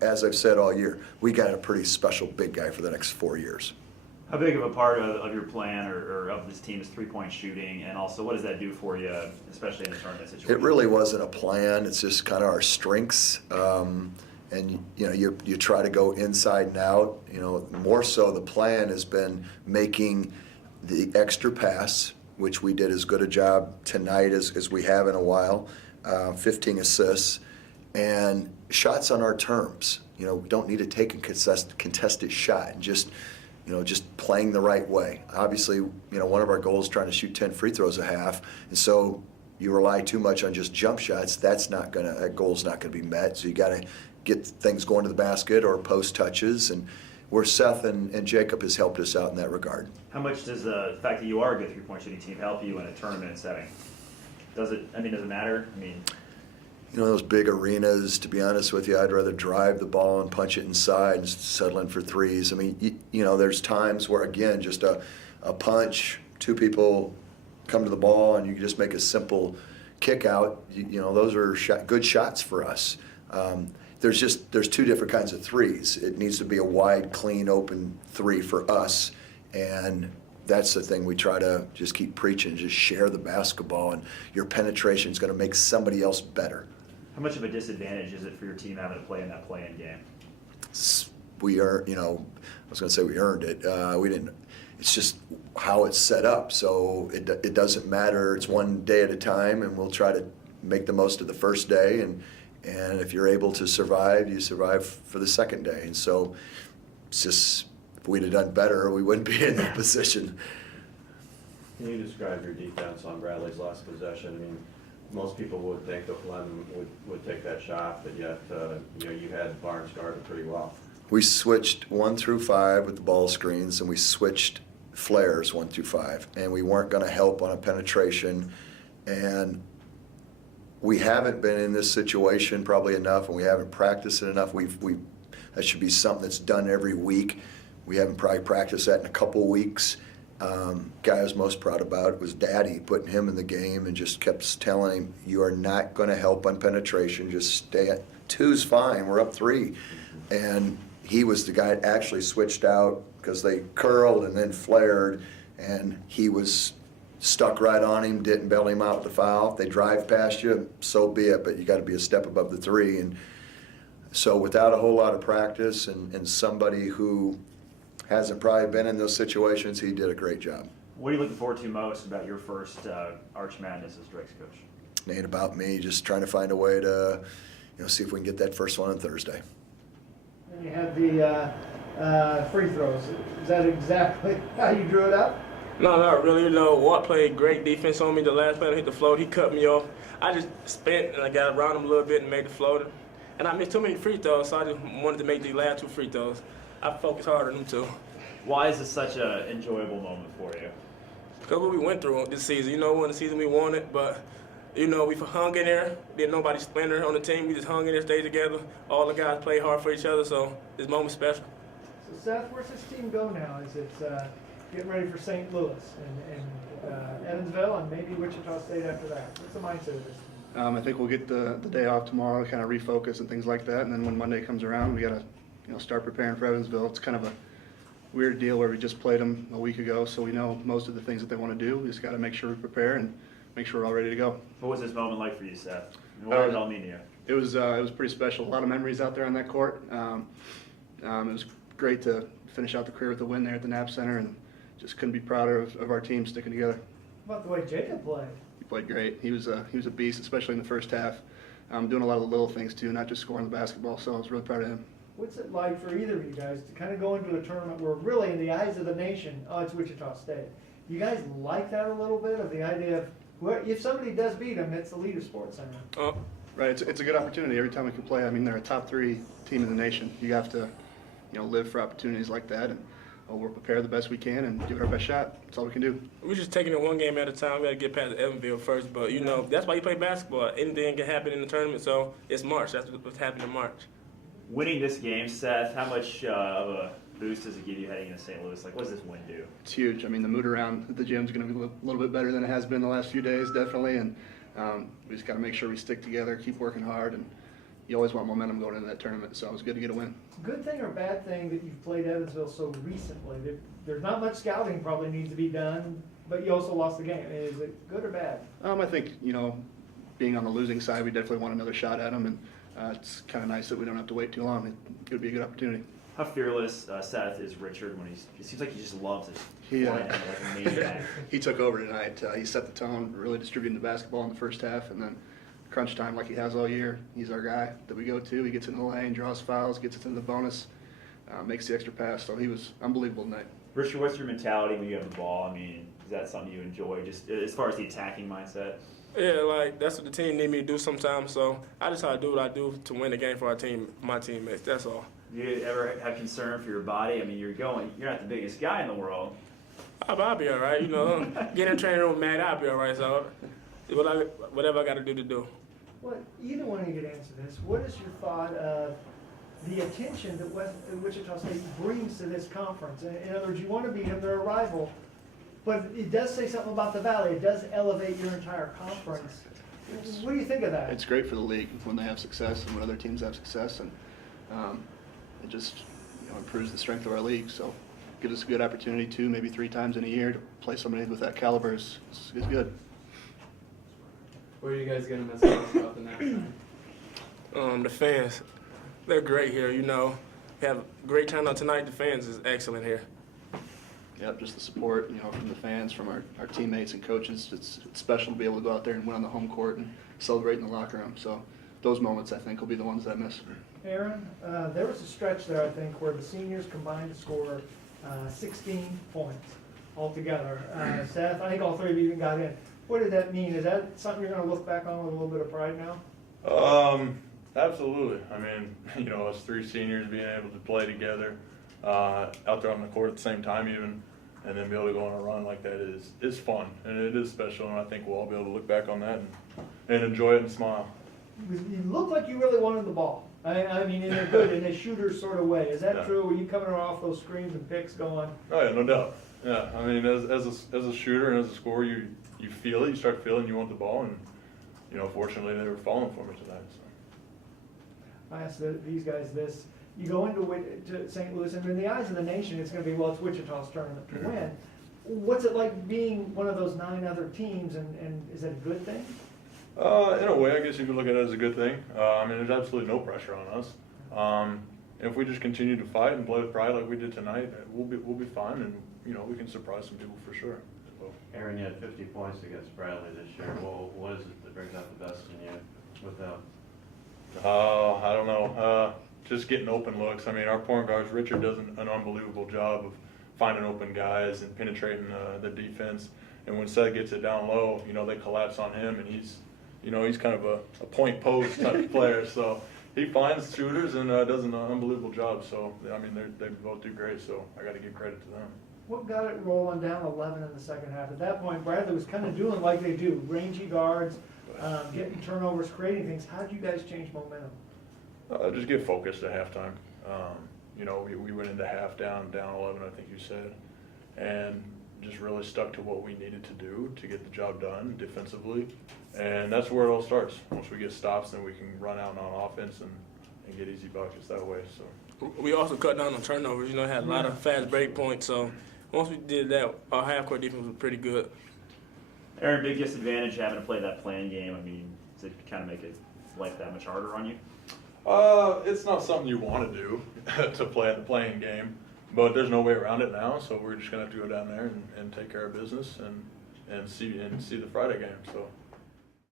as I've said all year, we got a pretty special big guy for the next 4 years. How big of a part of your plan or of this team is three-point shooting, and also what does that do for you, especially in a tournament situation? It really wasn't a plan. It's just kind of our strengths. And you try to go inside and out. More so the plan has been making the extra pass, which we did as good a job tonight as we have in a while, 15 assists, and shots on our terms. We don't need to take a contested shot, and just playing the right way. Obviously, one of our goals is trying to shoot 10 free throws a half, and so you rely too much on just jump shots. That goal's not gonna be met. So you got to get things going to the basket or post touches, and where Seth and Jacob has helped us out in that regard. How much does the fact that you are a good three-point shooting team help you in a tournament setting? Does it matter? Those big arenas, to be honest with you, I'd rather drive the ball and punch it inside and settle in for threes. There's times where, again, just a punch, two people come to the ball, and you can just make a simple kick out. Those are good shots for us. There's two different kinds of threes. It needs to be a wide, clean, open three for us, and that's the thing we try to just keep preaching, just share the basketball, and your penetration is going to make somebody else better. How much of a disadvantage is it for your team having to play in that play-in game? We are, I was going to say we earned it. We didn't. It's just how it's set up. So it doesn't matter. It's one day at a time, and we'll try to make the most of the first day. And if you're able to survive, you survive for the second day. And so it's just, if we'd have done better, we wouldn't be in that position. Can you describe your defense on Bradley's last possession? Most people would think that Len would take that shot, but yet you had Barnes guarded pretty well. We switched 1 through 5 with the ball screens, and we switched flares 1 through 5, and we weren't going to help on a penetration. And we haven't been in this situation probably enough, and we haven't practiced it enough. That should be something that's done every week. We haven't probably practiced that in a couple weeks. Guy I was most proud about was Daddy, putting him in the game and just kept telling him, you are not going to help on penetration, just stay at 2's fine, we're up 3. And he was the guy that actually switched out because they curled and then flared, and he was stuck right on him, didn't bail him out with the foul. If they drive past you, so be it, but you got to be a step above the 3. And so without a whole lot of practice and somebody who hasn't probably been in those situations, he did a great job. What are you looking forward to most about your first Arch Madness as Drake's coach? It ain't about me, just trying to find a way to see if we can get that first one on Thursday. And you had the free throws. Is that exactly how you drew it up? No, not really. Walt played great defense on me. The last player hit the float, he cut me off. I just spent and I got around him a little bit and made the floater. And I missed too many free throws, so I just wanted to make the last 2 free throws. I focused hard on them too. Why is this such an enjoyable moment for you? Because what we went through this season, when the season we wanted, but we hung in there. Didn't nobody splinter on the team. We just hung in there, stayed together. All the guys played hard for each other, so this moment's special. So Seth, where's this team go now? Is it getting ready for St. Louis and Evansville and maybe Wichita State after that? What's the mindset of this team? I think we'll get the day off tomorrow to kind of refocus and things like that, and then when Monday comes around, we got to start preparing for Evansville. It's kind of a weird deal where we just played them a week ago, so we know most of the things that they want to do. We just got to make sure we prepare and make sure we're all ready to go. What was this moment like for you, Seth? What did it all mean to you? It was pretty special. A lot of memories out there on that court. It was great to finish out the career with a win there at the Knapp Center, and just couldn't be prouder of our team sticking together. How about the way Jacob played? He played great. He was a beast, especially in the first half. Doing a lot of the little things too, not just scoring the basketball. So I was really proud of him. What's it like for either of you guys to kind of go into a tournament where really in the eyes of the nation, it's Wichita State. You guys like that a little bit, of the idea of if somebody does beat them, it's the Leader Sports Center. Right, it's a good opportunity every time we can play. They're a top 3 team in the nation. You have to, live for opportunities like that, and we'll prepare the best we can and give it our best shot. That's all we can do. We're just taking it one game at a time. We got to get past Evansville first, but that's why you play basketball. Anything can happen in the tournament, so it's March. That's what's happening in March. Winning this game, Seth, how much of a boost does it give you heading into St. Louis? What does this win do? It's huge. The mood around the gym is going to be a little bit better than it has been the last few days, definitely. And we just got to make sure we stick together, keep working hard, and you always want momentum going into that tournament, so it was good to get a win. Good thing or bad thing that you've played Evansville so recently? There's not much scouting probably needs to be done, but you also lost the game. Is it good or bad? I think, being on the losing side, we definitely want another shot at them, and it's kind of nice that we don't have to wait too long. It would be a good opportunity. How fearless, Seth, is Richard when it seems like he just loves it. He, Flying at it like a maniac. He took over tonight. He set the tone, really distributing the basketball in the first half, and then crunch time like he has all year. He's our guy that we go to. He gets in the lane, draws fouls, gets it into the bonus, makes the extra pass. So he was unbelievable tonight. Richard, what's your mentality when you have the ball? I mean, is that something you enjoy, just as far as the attacking mindset? Yeah, like that's what the team need me to do sometimes. So I just try to do what I do to win the game for our team, my teammates. That's all. Do you ever have concern for your body? I mean, you're not the biggest guy in the world. I'll be all right. Get in the training room mad, I'll be all right. So whatever I got to do. Well, either one of you could answer this. What is your thought of the attention that Wichita State brings to this conference? In other words, you want to beat them, they're a rival, but it does say something about the Valley. It does elevate your entire conference. What do you think of that? It's great for the league when they have success and when other teams have success, and it just improves the strength of our league. So gives us a good opportunity 2, maybe 3 times in a year to play somebody with that caliber is good. What are you guys gonna miss most about the next time? The fans, they're great here. We have a great turnout tonight. The fans is excellent here. Yep, just the support, from the fans, from our teammates and coaches. It's special to be able to go out there and win on the home court and celebrate in the locker room. So those moments, I think, will be the ones that I miss. Aaron, there was a stretch there, I think, where the seniors combined to score 16 points altogether. Seth, I think all 3 of you even got in. What did that mean? Is that something you're going to look back on with a little bit of pride now? Absolutely. I mean, us 3 seniors being able to play together out there on the court at the same time even, and then be able to go on a run like that is fun, and it is special, and I think we'll all be able to look back on that and enjoy it and smile. You looked like you really wanted the ball. I mean, in a good, in a shooter sort of way. Is that Yeah. true? Were you coming off those screens and picks going? Oh yeah, no doubt. Yeah, I mean, as a shooter and as a scorer, you feel it. You start feeling you want the ball, and fortunately they were falling for me tonight. So. I asked these guys this. You go to St. Louis, and in the eyes of the nation, it's going to be, well, it's Wichita's tournament to win. What's it like being one of those 9 other teams, and is that a good thing? In a way, I guess you could look at it as a good thing. I mean, there's absolutely no pressure on us. If we just continue to fight and play with pride like we did tonight, we'll be fine, and we can surprise some people for sure. So. Aaron, you had 50 points against Bradley this year. Well, what is it that brings out the best in you with them? I don't know. Just getting open looks. I mean, our point guards, Richard does an unbelievable job of finding open guys and penetrating the defense. And when Seth gets it down low, they collapse on him, and he's kind of a point post type of player. So he finds shooters and does an unbelievable job. So, I mean, they both do great, so I got to give credit to them. What got it rolling down 11 in the second half? At that point, Bradley was kind of doing like they do, rangy guards, getting turnovers, creating things. How did you guys change momentum? Just get focused at halftime. We went into half down 11, I think you said, and just really stuck to what we needed to do to get the job done defensively. And that's where it all starts. Once we get stops, then we can run out on offense and get easy buckets that way. So We also cut down on turnovers. Had a lot of fast break points. So once we did that, our half-court defense was pretty good. Aaron, big disadvantage having to play that playing game. I mean, does it kind of make life that much harder on you? it's not something you want to do to play the playing game, but there's no way around it now. So we're just gonna have to go down there and take care of business and see the Friday game. So.